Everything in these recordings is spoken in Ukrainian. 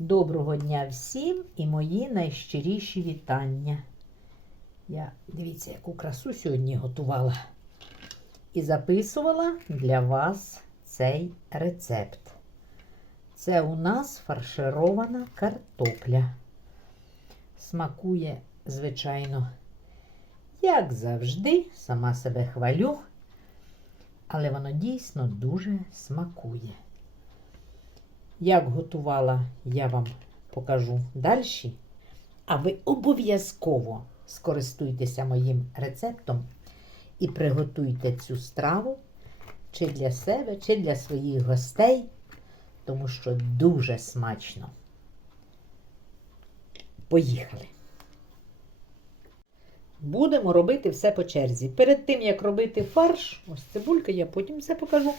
Доброго дня всім і мої найщиріші вітання. Я дивіться, яку красу сьогодні готувала. І записувала для вас цей рецепт. Це у нас фарширована картопля. Смакує, звичайно, як завжди, сама себе хвалю, але воно дійсно дуже смакує. Як готувала, я вам покажу далі. А ви обов'язково скористуйтеся моїм рецептом і приготуйте цю страву чи для себе, чи для своїх гостей, тому що дуже смачно. Поїхали! Будемо робити все по черзі. Перед тим, як робити фарш, ось цибулька, я потім все покажу.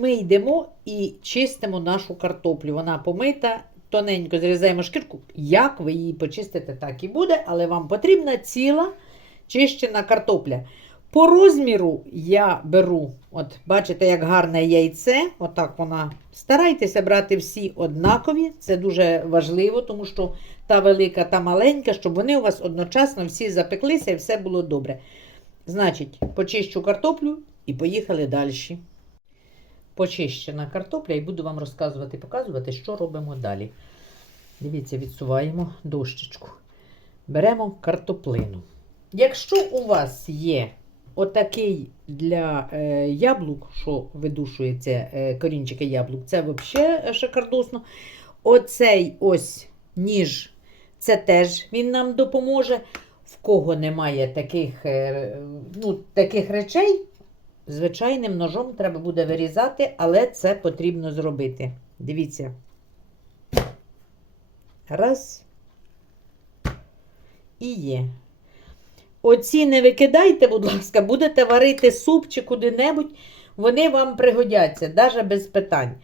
Ми йдемо і чистимо нашу картоплю. Вона помита, тоненько зрізаємо шкірку. Як ви її почистите, так і буде, але вам потрібна ціла чищена картопля. По розміру я беру, от бачите, як гарне яйце. Отак вона. Старайтеся брати всі однакові. Це дуже важливо, тому що та велика, та маленька, щоб вони у вас одночасно всі запеклися і все було добре. Значить, почищу картоплю і поїхали далі. Почищена картопля, і буду вам розказувати, і показувати, що робимо далі. Дивіться, відсуваємо дощечку. Беремо картоплину. Якщо у вас є отакий для е, яблук, що видушується е, корінчики яблук, це взагалі шикардосно. Оцей ось ніж, це теж він нам допоможе. В кого немає таких, е, ну, таких речей, звичайним ножом треба буде вирізати, але це потрібно зробити. Дивіться. Раз. І є. Оці не викидайте, будь ласка, будете варити суп чи куди-небудь, вони вам пригодяться, навіть без питань.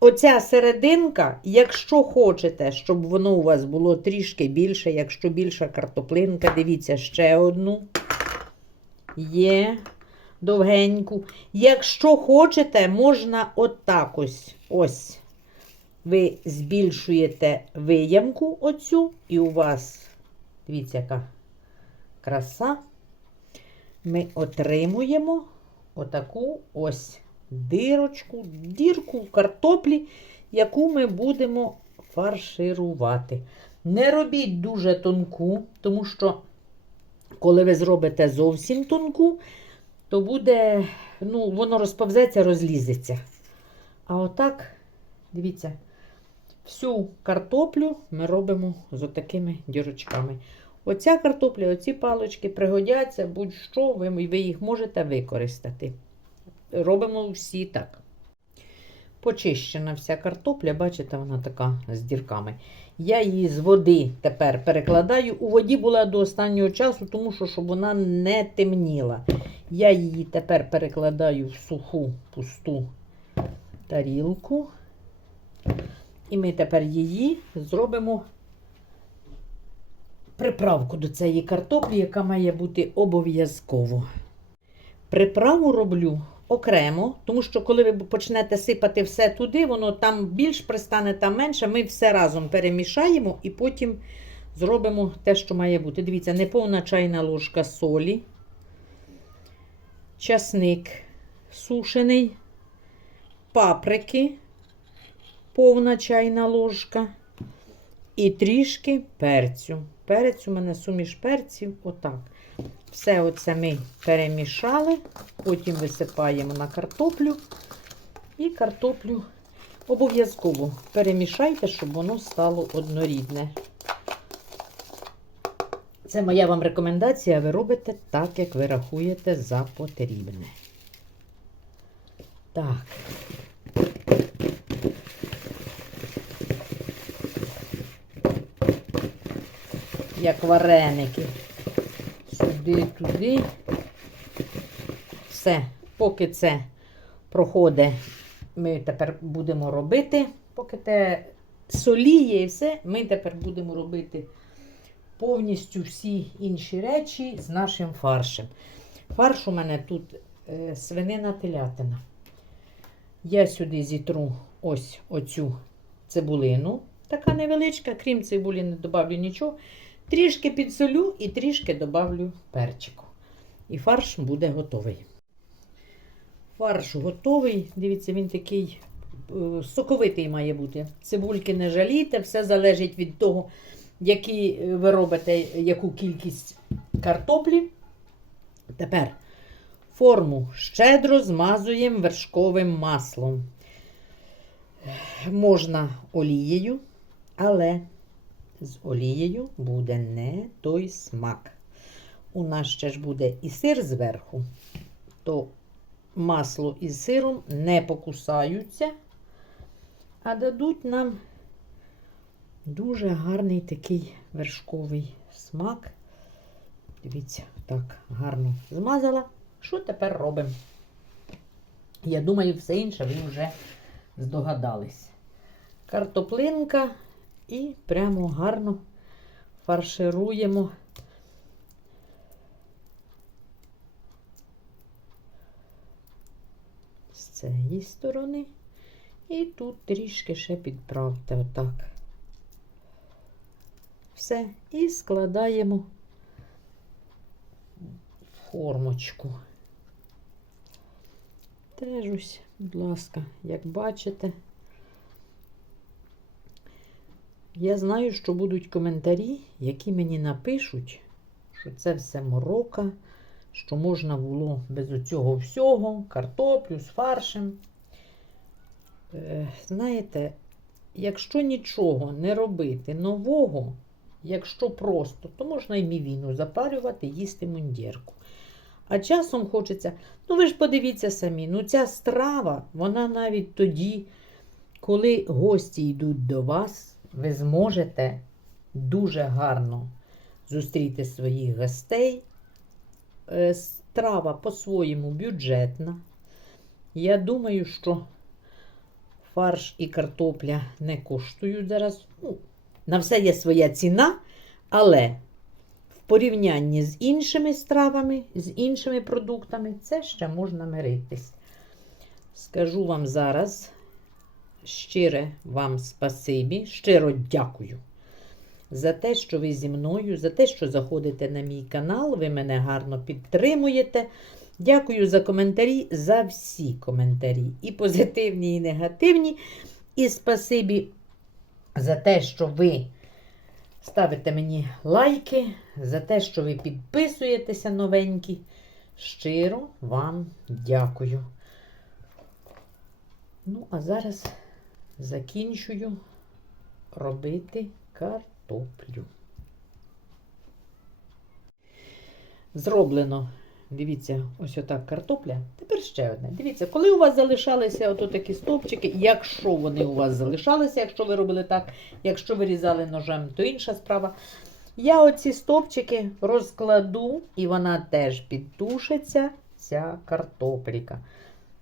Оця серединка, якщо хочете, щоб воно у вас було трішки більше, якщо більша картоплинка, дивіться ще одну. Є довгеньку. Якщо хочете, можна отак ось. Ось. Ви збільшуєте виямку оцю, і у вас, дивіться, яка краса. Ми отримуємо отаку ось дирочку, дірку в картоплі, яку ми будемо фарширувати. Не робіть дуже тонку, тому що, коли ви зробите зовсім тонку, то буде, ну, воно розповзеться, розлізеться. А отак, дивіться, всю картоплю ми робимо з отакими дірочками. Оця картопля, оці палочки пригодяться, будь-що, ви, їх можете використати. Робимо всі так. Почищена вся картопля, бачите, вона така з дірками. Я її з води тепер перекладаю. У воді була до останнього часу, тому що щоб вона не темніла. Я її тепер перекладаю в суху пусту тарілку. І ми тепер її зробимо приправку до цієї картоплі, яка має бути обов'язково. Приправу роблю окремо, тому що коли ви почнете сипати все туди, воно там більш пристане, там менше. Ми все разом перемішаємо і потім зробимо те, що має бути. Дивіться, неповна чайна ложка солі, часник сушений, паприки, повна чайна ложка і трішки перцю. Перець у мене суміш перців, отак. Все оце ми перемішали, потім висипаємо на картоплю. І картоплю обов'язково перемішайте, щоб воно стало однорідне. Це моя вам рекомендація, ви робите так, як ви рахуєте за потрібне. Так. Як вареники. Сюди, туди. Все, поки це проходить, ми тепер будемо робити, поки те соліє і все, ми тепер будемо робити повністю всі інші речі з нашим фаршем. Фарш у мене тут е, свинина телятина. Я сюди зітру ось оцю цибулину. така невеличка, крім цибулі, не додавлю нічого. Трішки підсолю і трішки додавлю перчику. І фарш буде готовий. Фарш готовий. Дивіться, він такий е, соковитий має бути. Цибульки не жалійте, все залежить від того, які е, ви робите, яку кількість картоплі. Тепер форму щедро змазуємо вершковим маслом. Можна олією, але з олією буде не той смак. У нас ще ж буде і сир зверху, то масло із сиром не покусаються, а дадуть нам дуже гарний такий вершковий смак. Дивіться, так гарно змазала. Що тепер робимо? Я думаю, все інше ви вже здогадались. Картоплинка і прямо гарно фаршируємо. З цієї сторони. І тут трішки ще підправте отак. Все. І складаємо формочку. Теж ось, будь ласка, як бачите. Я знаю, що будуть коментарі, які мені напишуть, що це все морока, що можна було без оцього всього, картоплю з фаршем. Е, знаєте, якщо нічого не робити нового, якщо просто, то можна і мівіну запарювати, їсти мундірку. А часом хочеться, ну ви ж подивіться самі, ну ця страва, вона навіть тоді, коли гості йдуть до вас, ви зможете дуже гарно зустріти своїх гостей. Е, Страва по-своєму бюджетна. Я думаю, що фарш і картопля не коштують зараз. Ну, на все є своя ціна, але в порівнянні з іншими стравами, з іншими продуктами, це ще можна миритись. Скажу вам зараз щире вам спасибі, щиро дякую за те, що ви зі мною, за те, що заходите на мій канал, ви мене гарно підтримуєте. Дякую за коментарі, за всі коментарі, і позитивні, і негативні. І спасибі за те, що ви ставите мені лайки, за те, що ви підписуєтеся новенькі. Щиро вам дякую. Ну, а зараз закінчую робити картоплю. Зроблено, дивіться, ось отак картопля. Тепер ще одне. Дивіться, коли у вас залишалися ото такі стовпчики, якщо вони у вас залишалися, якщо ви робили так, якщо ви різали ножем, то інша справа. Я оці стовпчики розкладу, і вона теж підтушиться, ця картопліка.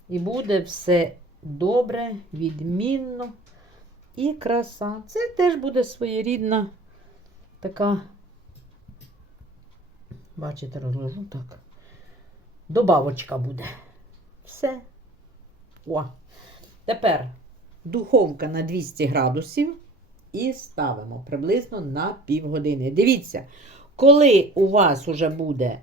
І буде все добре, відмінно і краса. Це теж буде своєрідна така, бачите, розложу так. Добавочка буде. Все. О. Тепер духовка на 200 градусів і ставимо приблизно на півгодини. Дивіться, коли у вас уже буде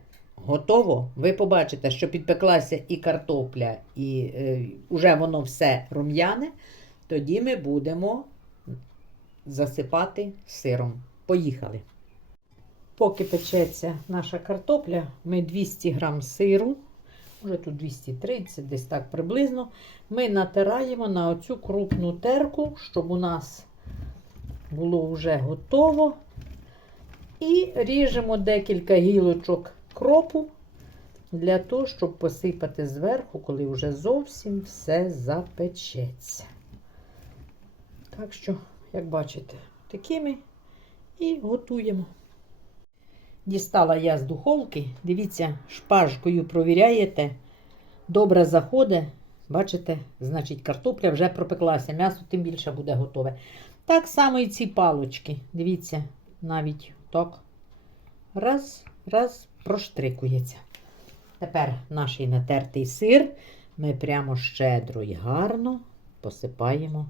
готово, ви побачите, що підпеклася і картопля, і е, вже воно все рум'яне. Тоді ми будемо засипати сиром. Поїхали. Поки печеться наша картопля, ми 200 грам сиру, може тут 230, десь так приблизно, ми натираємо на оцю крупну терку, щоб у нас було вже готово. І ріжемо декілька гілочок кропу для того, щоб посипати зверху, коли вже зовсім все запечеться. Так що, як бачите, такими і готуємо. Дістала я з духовки, дивіться, шпажкою провіряєте, добре заходить. Бачите, значить, картопля вже пропеклася, м'ясо тим більше буде готове. Так само і ці палочки. Дивіться, навіть так. Раз, раз, проштрикується. Тепер наш натертий сир ми прямо щедро і гарно посипаємо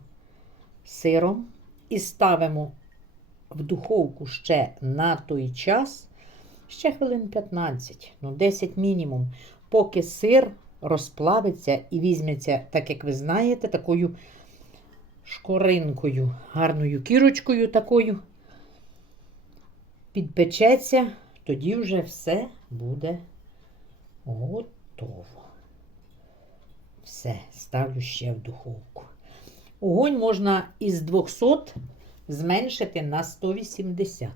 сиром І ставимо в духовку ще на той час, ще хвилин 15, ну 10 мінімум, поки сир розплавиться і візьметься, так як ви знаєте, такою шкоринкою, гарною кірочкою такою. Підпечеться, тоді вже все буде готово. Все, ставлю ще в духовку. Огонь можна із 200 зменшити на 180.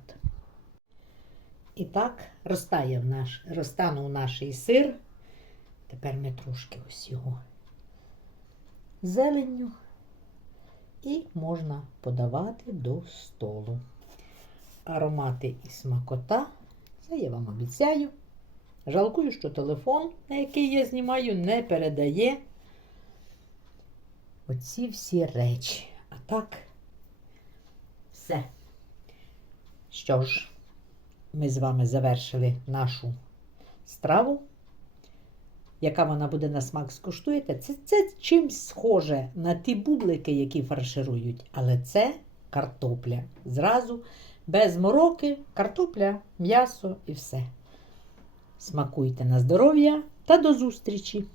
І так, розтає в наш, розтанув наш сир. Тепер ми трошки ось його зеленню. І можна подавати до столу. Аромати і смакота. Це я вам обіцяю. Жалкую, що телефон, на який я знімаю, не передає оці всі речі. А так, все. Що ж, ми з вами завершили нашу страву. Яка вона буде на смак скуштуєте? Це, це чимсь схоже на ті бублики, які фарширують. Але це картопля. Зразу без мороки, картопля, м'ясо і все. Смакуйте на здоров'я та до зустрічі!